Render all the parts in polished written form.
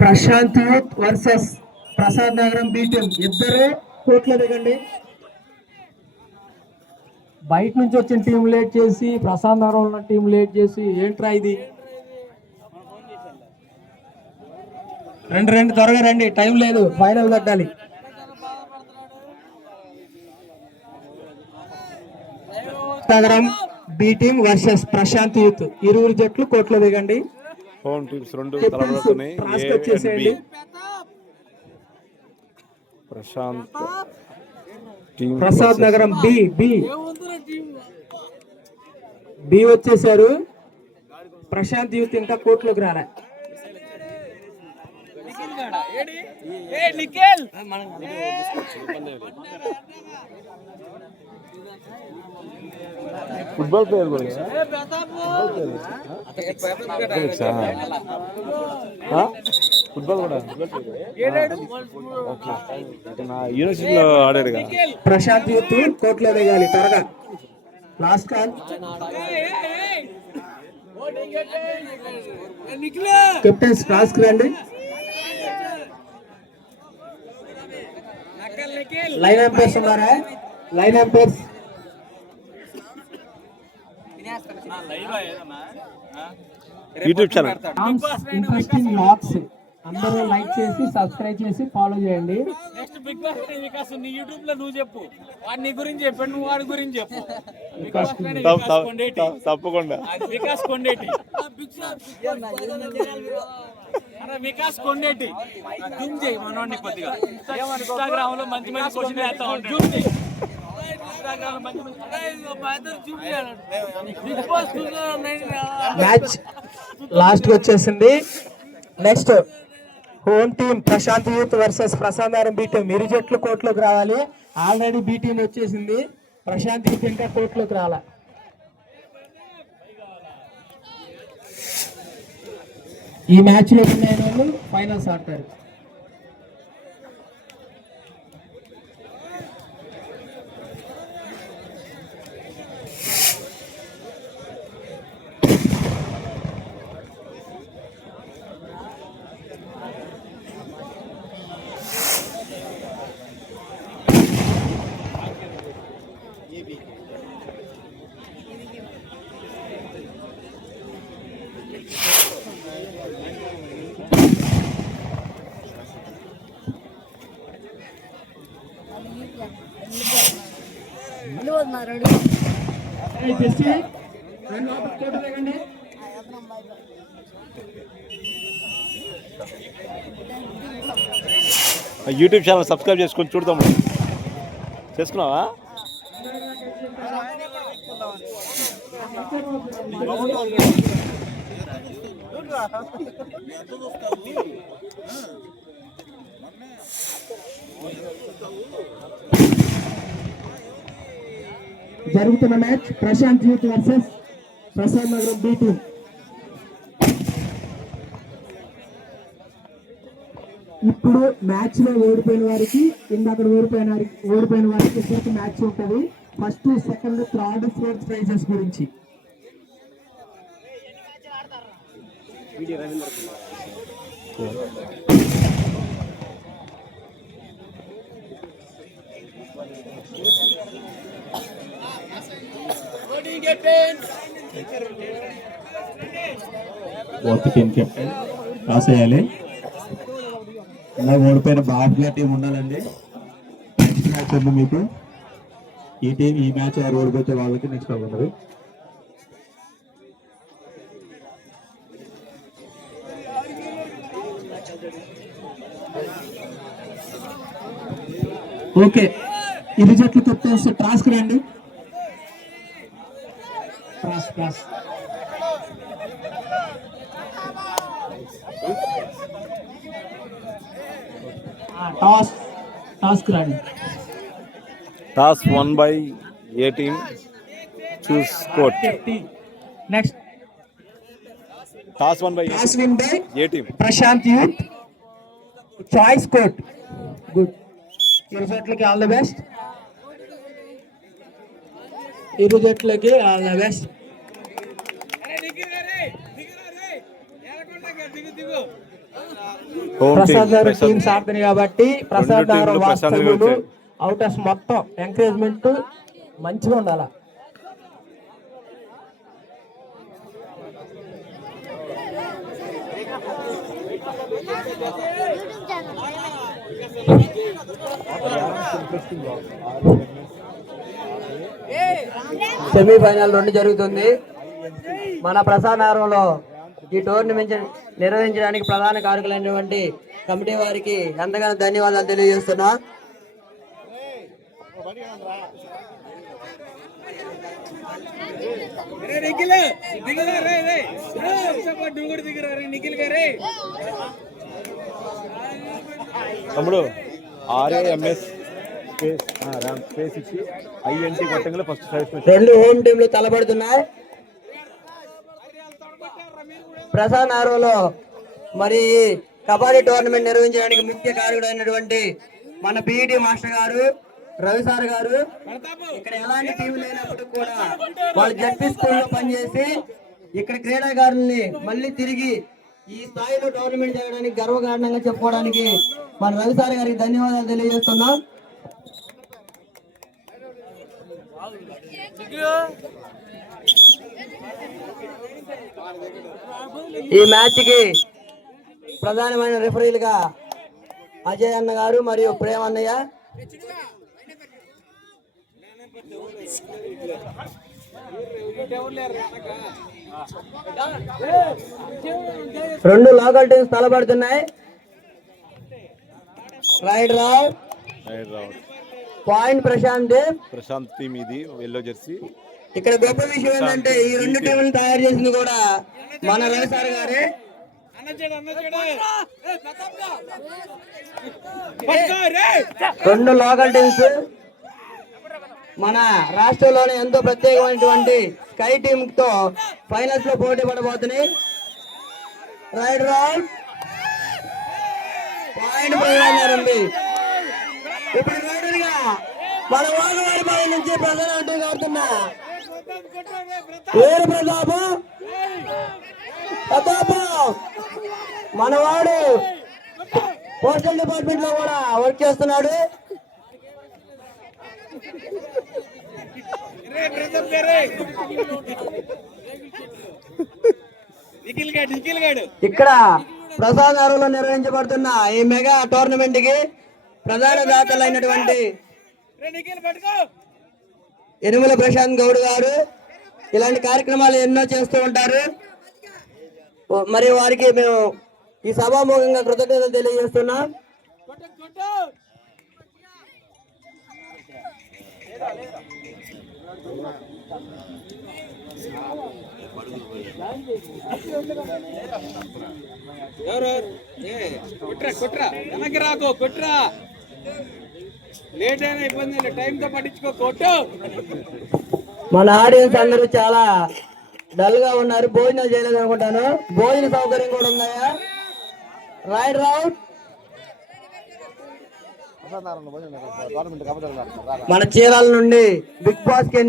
Prashanth youth versus Prasad నగరం B team. ఇద్దరు కోర్టులో దిగండి. బయట నుంచి వచ్చిన టీం లేట్ చేసి ప్రసాద్ నగరం ఉన్న టీం లేట్ చేసి ఏంట్రా ఇది? రెండు త్వరగా రండి, టైం లేదు, ఫైనల్ కట్టాలి. Nagaram B team versus Prashant youth. ఇరువురు జట్లు కోర్టులో దిగండి. ప్రసాద్ నగరం బి వచ్చేసారు. ప్రశాంత్ యూత్ ఇంకా కోర్టులోకి రాలే. ఫుట్బాల్ ప్లేయర్ కూడా ఫుట్బాల్ కూడా యూనివర్సిటీలో ఆడాడు కదా. ప్రశాంత్ యూత్ కోర్టులో దిగాలి త్వరగా. Last call. కెప్టెన్స్ టాస్క్ రండి. లైన్ ఎంపైర్స్ ఉన్నారా? Line umpires YouTube channel interesting లాక్స్ అందరూ లైక్ చేసి సబ్స్క్రైబ్ చేసి ఫాలో చేయండి. నెక్స్ట్ బిగ్ బాస్ వికాస్ నీ యూట్యూబ్ లో నువ్వు చెప్పు, వాడి నీ గురించి చెప్పాడు, నువ్వు వాడి గురించి చెప్పు. తప్పకుండా వికాస్ కొండేటి, వికాస్ కొండేటి జూమ్ చేయి మనోడిని కొద్దిగా. ఇన్స్టాగ్రామ్ లో మంచి మంచి క్వశ్చన్ వేస్తా ఉంటాడు, జూమ్ చేయి. మ్యాచ్ లాస్ట్ వచ్చేసింది. Next home team Prashant youth versus Prasad నగరం బి టీం. ఇరు జట్లు కోర్టులోకి రావాలి. ఆల్రెడీ బి టీం వచ్చేసింది, ప్రశాంత్ యూత్ ఇంకా కోర్టులోకి రావాలి. ఈ మ్యాచ్ లో విన్ వాళ్ళు ఫైనల్స్ ఆడతారు. యూట్యూబ్ ఛానల్ సబ్స్క్రైబ్ చేసుకొని చూడతాము. చేసుకున్నావా? జరుగుతున్న match Prashant youth versus Prasad నగరం బి టీం. ఇప్పుడు మ్యాచ్ లో ఓడిపోయిన వారికి ఇందాక ఓడిపోయిన వారికి ఇద్దరికి మ్యాచ్ ఉంటుంది. First, second, third, fourth prizes గురించి. టీం కెప్టెన్ రాసేయాలి. ఇలా ఓడిపోయిన బాగా టీం ఉండాలండి. నెక్స్ట్ మ్యాచ్ ఉంది మీకు. ఈ టీం ఈ మ్యాచ్ ఓడిపోతే వాళ్ళకి నెక్స్ట్ అవ్వదు. ఓకే, ఇరు జట్లు కెప్టెన్స్ టాస్క్ రండి. టాస్క్ రండి. Toss won by A team. Choose court. Next toss win by A team. Prashant youth. Choice court. Good. ఇరు జట్లకి ఆల్ ది బెస్ట్. ఇరు జట్లకి all the best. Home Prasad Nagar team teams ఆడుతుంది కాబట్టి ప్రసాద్ నగర్ టీంలు ప్రశాంత్ నగర్ వాస్తవులు వచ్చాయి. అవుటర్స్ మొత్తం ఎంకరేజ్మెంట్ మంచిగా ఉండాల. సెమీఫైనల్ 2 జరుగుతుంది. మన ప్రసాద్ నగరంలో ఈ టోర్నమెంట్ నిర్వహించడానికి ప్రధాన కారకులైనటువంటి కమిటీ వారికి ఎంతగానో ధన్యవాదాలు తెలియజేస్తున్నా. తమ్ముడు ఆర్ఏఎంఎస్ స్పేస్ ఇచ్చి ఐఎన్టీ కొట్టంగా ఫస్ట్ సైజ్ 2 హోమ్ టీంలు తలపడుతున్నాయి. ప్రసాద్ నగరంలో మరి ఈ కబడ్డీ టోర్నమెంట్ నిర్వహించడానికి ముఖ్య కారకుడైనటువంటి మన పీఈటీ మాస్టర్ గారు రవి సార్ గారు ఇక్కడ ఎలాంటి టీం లేనప్పుడు కూడా వాళ్ళు జడ్పీ స్కూల్లో పనిచేసి ఇక్కడ క్రీడాకారుల్ని మళ్ళీ తిరిగి ఈ స్థాయిలో టోర్నమెంట్ జరగడానికి గర్వకారణంగా చెప్పుకోవడానికి మన రవి సార్ గారికి ధన్యవాదాలు తెలియజేస్తున్నాం. ఈ మ్యాచ్ కి ప్రధానమైన రెఫరీలుగా అజయ్ అన్న గారు మరియు ప్రేమ్ అన్నయ్య, రెండు లోకల్ టీమ్స్ తలపడుతున్నాయి. రైట్ రావ్ పాయింట్ ప్రశాంత్ టీమ్ ఇది ఎల్లో జెర్సీ. ఇక్కడ గొప్ప విషయం ఏంటంటే ఈ 2 టీంలను తయారు చేసింది కూడా మన రవి సార్ గారే. 2 లోకల్ టీమ్స్ మన రాష్ట్రంలోనే ఎంతో ప్రత్యేకమైనటువంటి స్కై టీమ్ తో ఫైనల్స్ లో పోటీ పడబోతున్నాయి. రైట్ రౌండ్ పాయింట్ ప్రయాణారండి. ఇప్పుడు రైడర్గా మన వాగవారి బావి నుంచి ప్రధాన అడ్డు ఆడుతున్నా పేరు ప్రతాపు మనవాడు పోస్టల్ డిపార్ట్మెంట్ లో కూడా వర్క్ చేస్తున్నాడు. ఇక్కడ ప్రసాద్ నగర్లో నిర్వహించబడుతున్న ఈ మెగా టోర్నమెంట్ కి ప్రధాన దాతలైనటువంటి ఎనుమల ప్రశాంత్ గౌడ్ గారు ఇలాంటి కార్యక్రమాలు ఎన్నో చేస్తూ ఉంటారు. మరి వారికి మేము ఈ సభాముఖంగా కృతజ్ఞతలు తెలియజేస్తున్నాం. వెనక్కి రాకో కొట్రా, లేట్ అయినా ఇబ్బంది లేదు, టైంతో పట్టించుకో కొట్టు. మన ఆడియన్స్ అందరూ చాలా డల్ గా ఉన్నారు, భోజనాలు చేయలేదు అనుకుంటాను. భోజన సౌకర్యం కూడా ఉన్నాయా? రైట్ రౌండ్ మన చీరాల నుండి బిగ్ బాస్ కి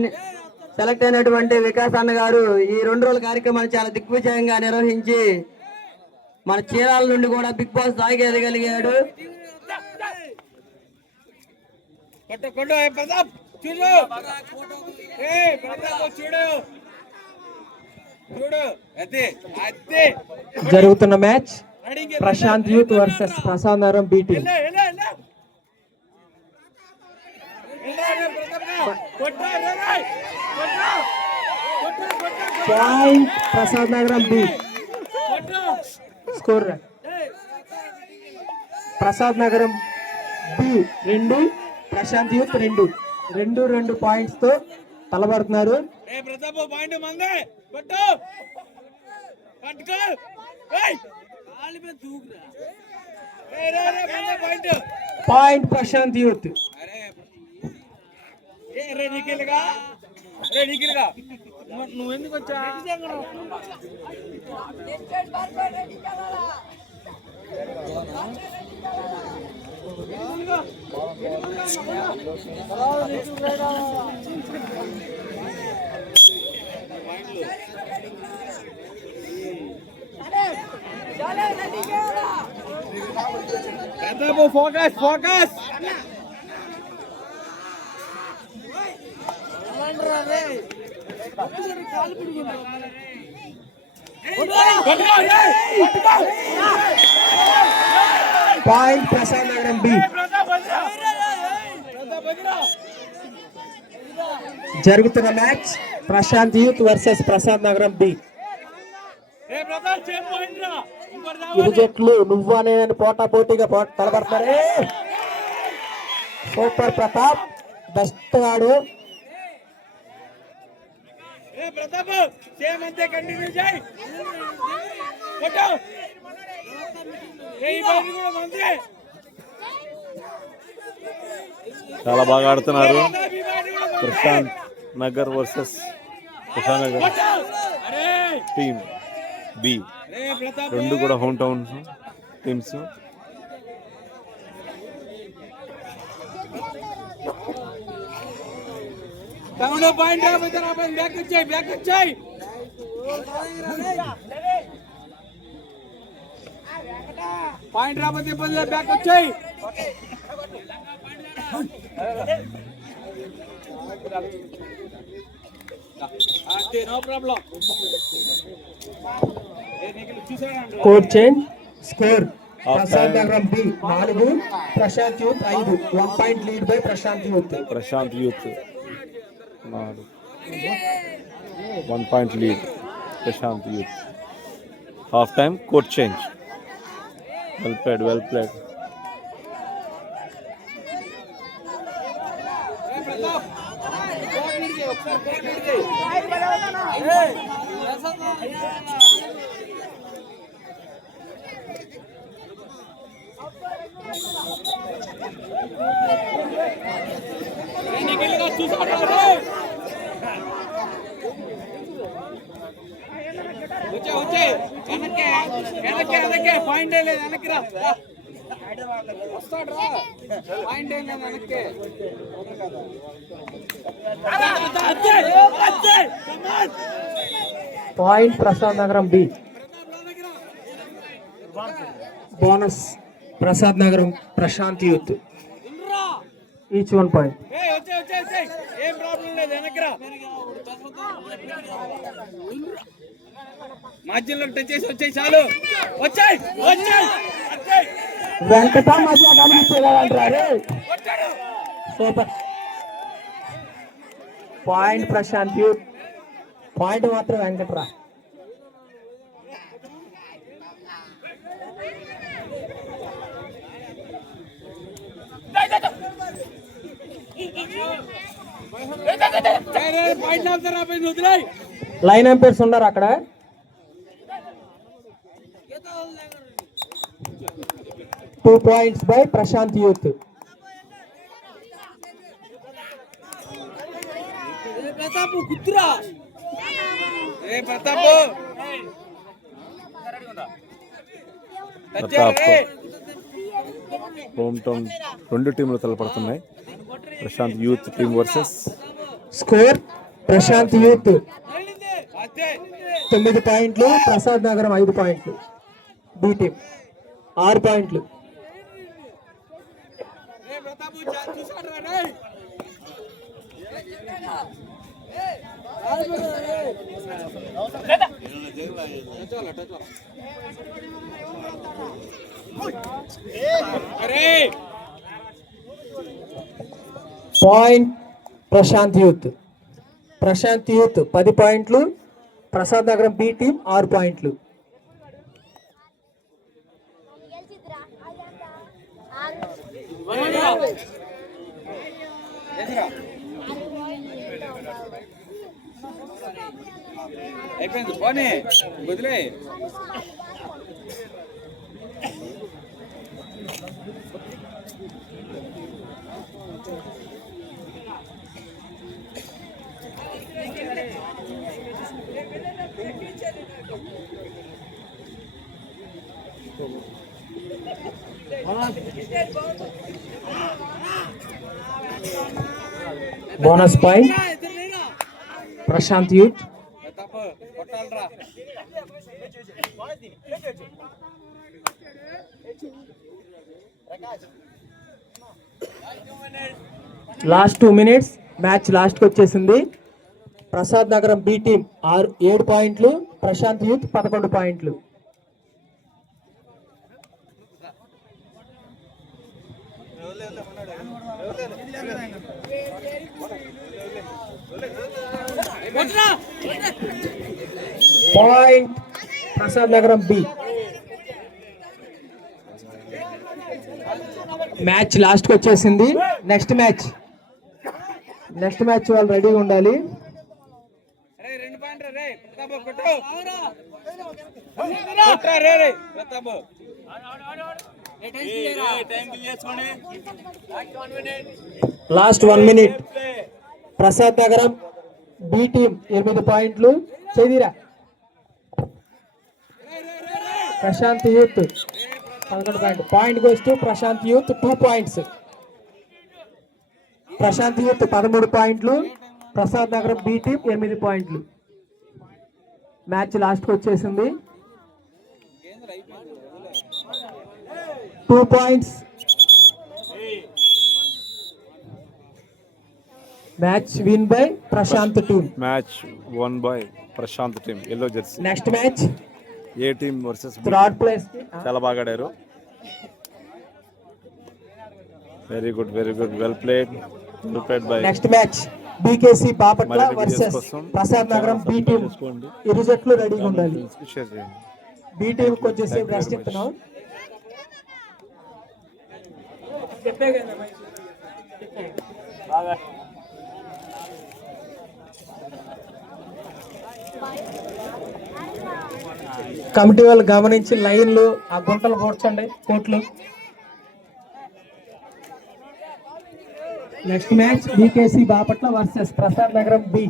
సెలెక్ట్ అయినటువంటి వికాస్ అన్న గారు ఈ 2 రోజుల కార్యక్రమాన్ని చాలా దిగ్విజయంగా నిర్వహించి మన చీరాల నుండి కూడా బిగ్ బాస్ స్థాయికి ఎదగలిగాడు. జరుగుతున్న match Prashant youth versus Prasad నగరం బి టీమ్. పాయింట్ ప్రసాద్ నగరం బి. స్కోర్ ప్రసాద్ నగరం బి 2, ప్రశాంత్ యూత్ 2 పాయింట్స్ తో తలబడుతున్నారు. Point Prashant youth. నువ్వు ఎందుకు వచ్చా? Pratap focus focus point Prasad నగరం బి. జరుగుతున్న match Prashant youth versus Prasad నగరం బి. ఇరు జట్లు నువ్వు అనేది పోటా పోటీగా తలపడతారే. సూపర్ ప్రతాప్, బెస్ట్ ఆడు. చాలా బాగా ఆడుతున్నారు. Prashant Nagar versus Prashant Nagar team B. రెండు కూడా home town teams. Point back వచ్చాయి బ్యాక్ వచ్చాయి. పాయింట్ రాబోతే ఇబ్బంది, బ్యాక్ వచ్చాయి. No problem. Score change. Score Prasad నగరం B 4, Prashant youth 5. 1 point lead by Prashant youth. Prashant youth 1 point lead Prashant youth. Half time court change. Well played, well played. Point లేదు వెనక్కి రా. వస్తాడు రా. పాయింట్ ఏం లేదు వెనక్కి. పాయింట్ ప్రసాద్ నగరం బి. బోనస్ ప్రసాద్ నగరం ప్రశాంత్ యూత్. Each 1 point. ఏం ప్రాబ్లం లేదు వెనక్కి రా. మధ్యలో టచ్ చేసి వచ్చాయి చాలు. వచ్చాయి వచ్చాయి వెంకట మధ్య గమనించగలంటారే. Super. Point Prashant youth. Point మాత్రం వెంకట్రా. లైన్ ఎంపైర్స్ ఉన్నారు అక్కడ. Two points by Prashant youth. Pratap కుత్రా. ప్రతాప్ హోమ్ టౌన్ రెండు టీంలు తలపడుతున్నాయి. Prashant youth team versus. Score Prashant youth 9 పాయింట్లు, ప్రసాద్ నగరం 5 పాయింట్లు. బి టీం 6 పాయింట్లు. Point Prashant youth. Prashant youth 10 పాయింట్లు, ప్రసాద్ నగరం బి టీం 6 పాయింట్లు. అయిపోయింది పోనీ వదిలే. Bonus point Prashant youth. Last 2 minutes match లాస్ట్కి వచ్చేసింది. ప్రసాద్ నగరం బి టీం 7 పాయింట్లు, ప్రశాంత్ యూత్ 11 పాయింట్లు. పాయింట్ ప్రసాద్ నగరం బి. మ్యాచ్ లాస్ట్కి వచ్చేసింది. నెక్స్ట్ మ్యాచ్ వాళ్ళు రెడీగా ఉండాలి. Last 1 minute. ప్రసాద్ నగరం బి టీం 8 పాయింట్లు. చదిరా Prashant youth 11 point. Point goes to Prashant youth 2 points. Prashant youth 13 పాయింట్లు, ప్రసాద్ నగరం బి టీం 8 పాయింట్లు. మ్యాచ్ లాస్ట్కి వచ్చేసింది. 2 points. Match win by Prashant team. Match won by Prashant team, yellow jersey. Next match A team versus third place. చాలా బాగా ఆడారు. Very good well played by. Next match BKC Bapatla versus Prasad నగరం B team. ఇరు జట్లు రెడీగా ఉండాలి. షేర్ చేయండి. బి టీం కొంచెంసేపు రెస్ట్ ఇస్తున్నాం. కమిటీ వాళ్ళు గమనించి లైన్లు ఆ గుంటలు పోడ్చండి కోట్లు. Next match BKC Bapatla versus Prasad నగరం బి.